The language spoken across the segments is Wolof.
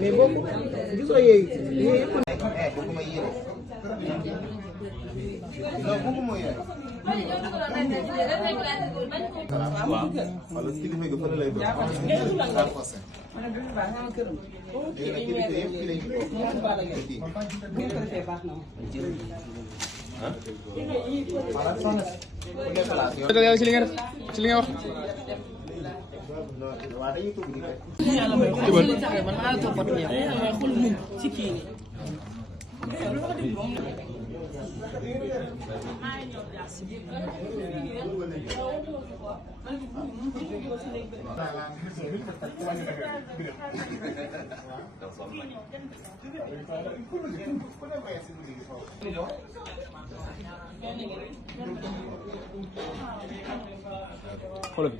mais boobu gis nga yooyu yëpp. non bëgguma yooyu. waaw. wala kilifa gi fan lay doon. léegi nag kilifa yëpp fii lañu toog. yow ci li nga def ci li nga wax. waaw dañuy tugg di rek. xoolal bi.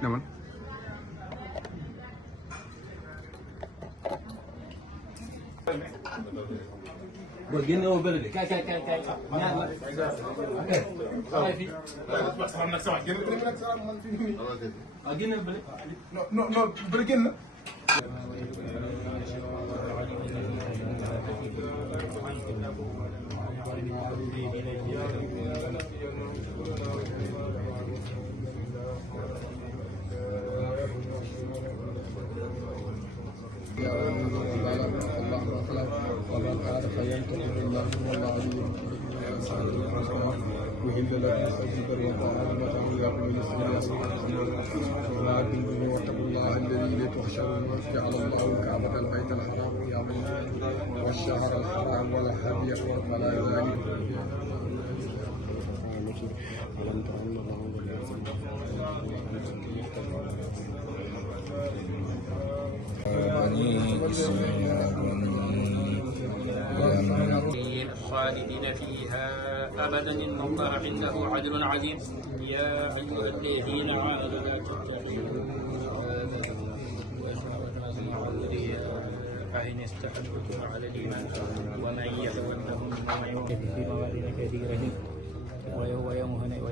Demal. boo génne woo bële de kay ñaar la. ok. génne bële. non bëri génn na. ومن قال فينتقم الله والله عليم وهل لكم الزبر وطعام ويقول ولكن واتقوا الله الذي اليه تحشرون جعل الله الكعبة البيت الحرام قياما والشهر الحرام والهدي والقلائد ألم تر أن الله خالدين فيها أبدا إن الله عنده عدل عظيم يا أيها الذين آمنوا لا تتخذوا فإن استحبتم على الإيمان ومن يتولهم في موازين كثيرة ويوم هنين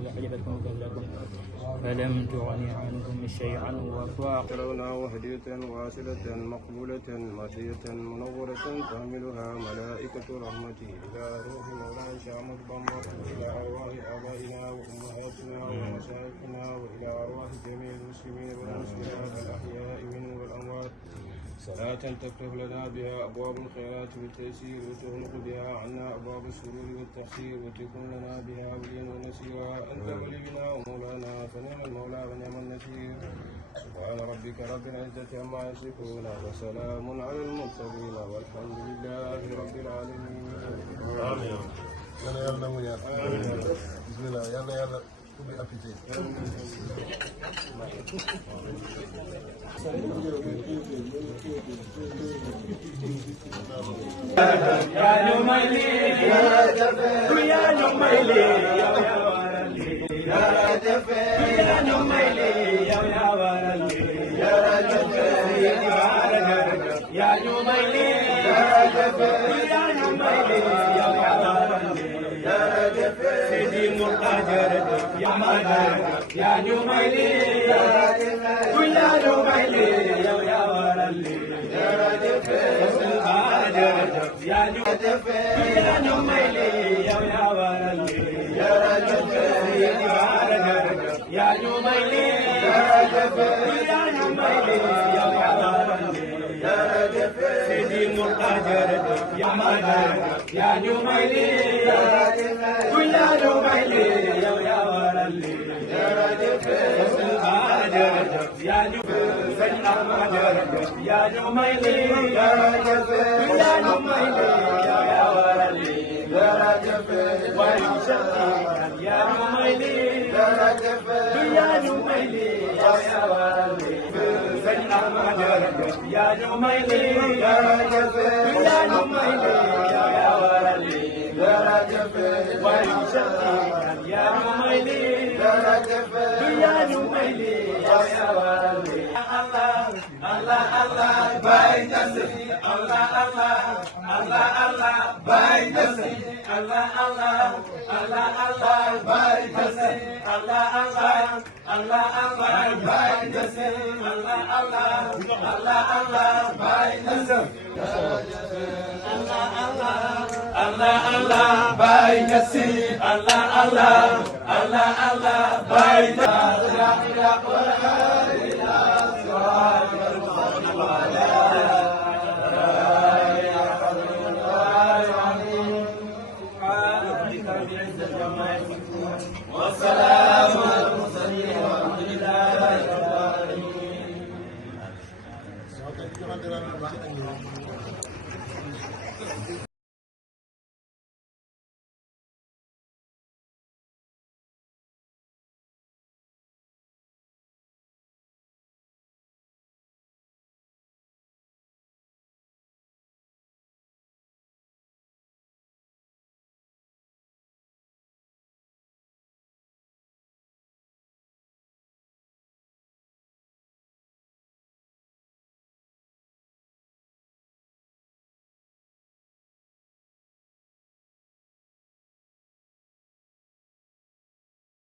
إذا أعجبتكم كثرتكم فلم تغن عنكم شيئا ترونها وهدية واصلة مقبولة مرضية منورة تحملها ملائكة رحمته إلى روح مولانا شامل بمر إلى أرواح آبائنا وأمهاتنا ومشايخنا وإلى أرواح جميع المسلمين والمسلمات الأحياء منهم والأموات صلاة تفتح لنا بها أبواب الخيرات والتيسير وتغلق بها عنا أبواب السرور والتحصير وتكون لنا بها وليا ونسيرا أنت ولينا ومولانا فنعم المولى ونعم النصير سبحان ربك رب العزة عما يصفون وسلام على المرسلين والحمد لله رب العالمين. آمين. بسم الله.